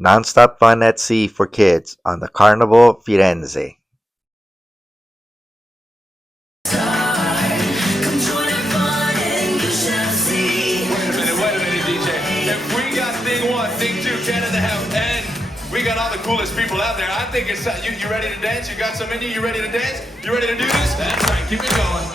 Nonstop fun at sea for kids on the Carnival Firenze. Wait a minute, DJ. If we got thing one, thing two, 10 and a half, and we got all the coolest people out there, I think it's you ready to dance? You got some in you? You ready to dance? You ready to do this? That's right. Keep it going.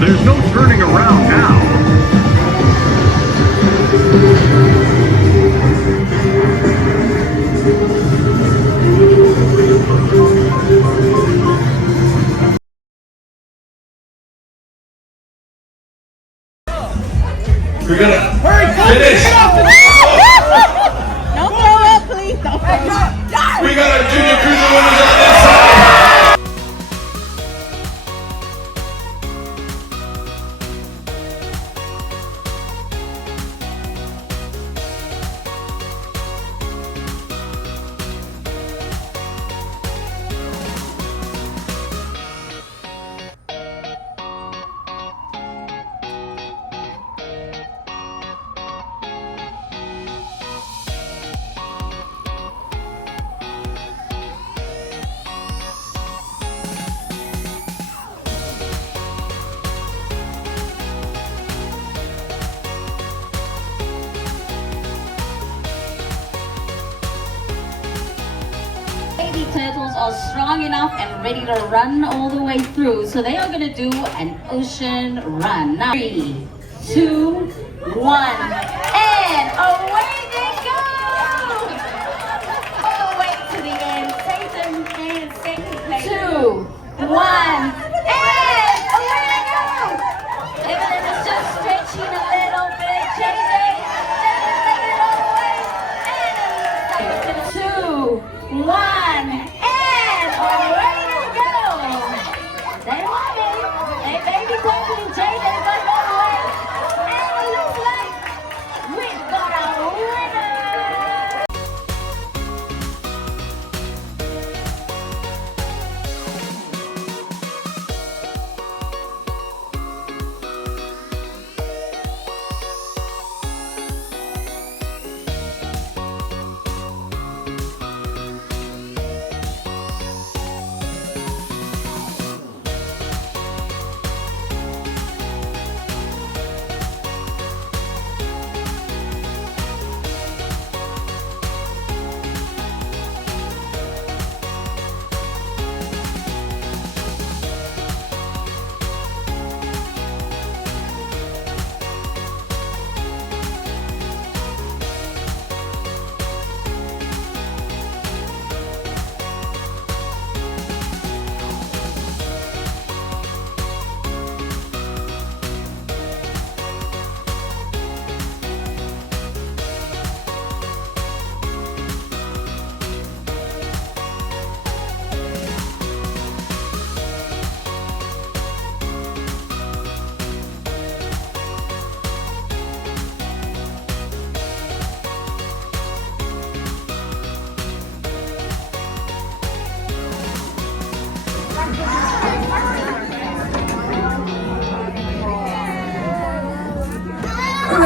There's no turning around now. We're gonna finish. Don't throw up, please. Don't throw up. We got our junior cruiser winners on this side. Baby turtles are strong enough and ready to run all the way through. So they are going to do an ocean run. Now, 3, 2, 1, and away they go! All the way to the end. Satan and Satan. 2, 1, and away they go! Evelyn is just stretching a little bit. JJ, take it all the way. And 2, 1.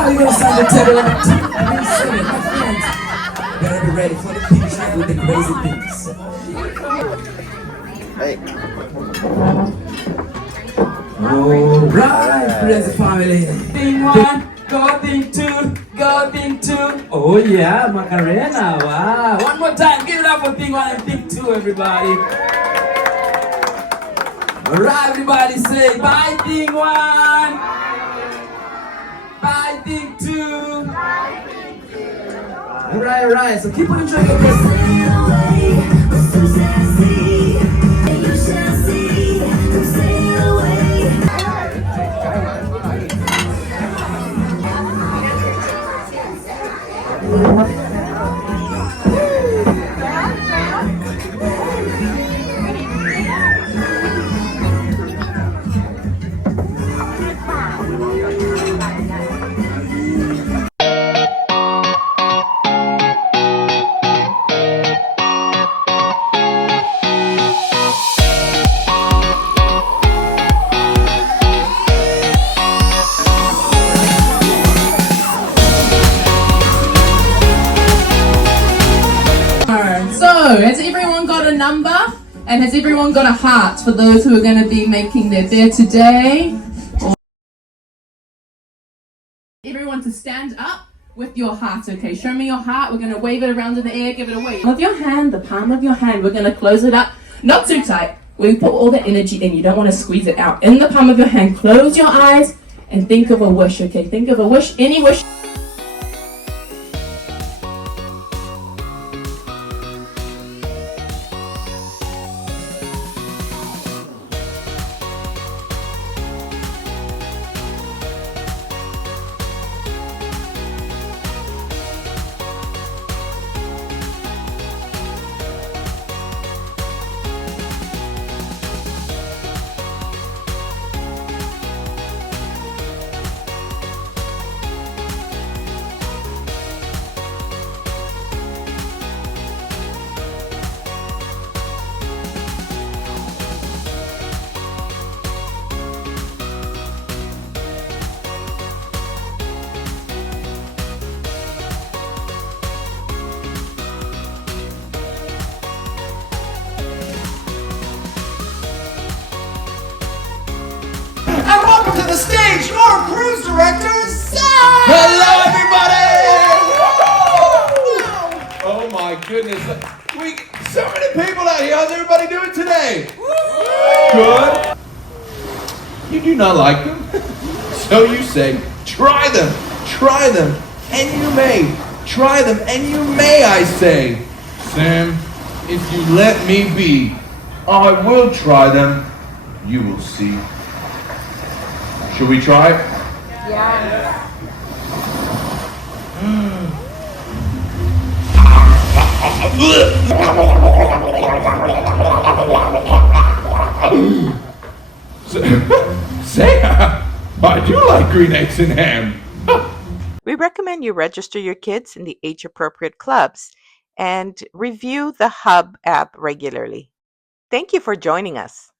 Now we're gonna start the table on the my friends. Better be ready for the picture with the crazy things. Hey. Alright, friends and family. Thing one, go thing two, go thing two. Oh yeah, Macarena. Wow. One more time, give it up for thing one and thing two, everybody. Alright, everybody say bye thing one. Bye thing two. Alright, so keep on enjoying your day. So, has everyone got a number? And has everyone got a heart for those who are going to be making their birthday? Everyone to stand up with your heart, okay? Show me your heart. We're going to wave it around in the air, give it away. With your hand, the palm of your hand, we're going to close it up. Not too tight. We put all the energy in. You don't want to squeeze it out. In the palm of your hand, close your eyes and think of a wish, okay? Think of a wish, any wish. And welcome to the stage, your cruise director, Sam! Hello, everybody! Oh my goodness. So many people out here. How's everybody doing today? Good. You do not like them? So you say, try them, and you may. Try them, and you may, I say. Sam, if you let me be, I will try them. You will see. Should we try? Yeah. Say, I do like green eggs and ham. We recommend you register your kids in the age-appropriate clubs and review the Hub app regularly. Thank you for joining us.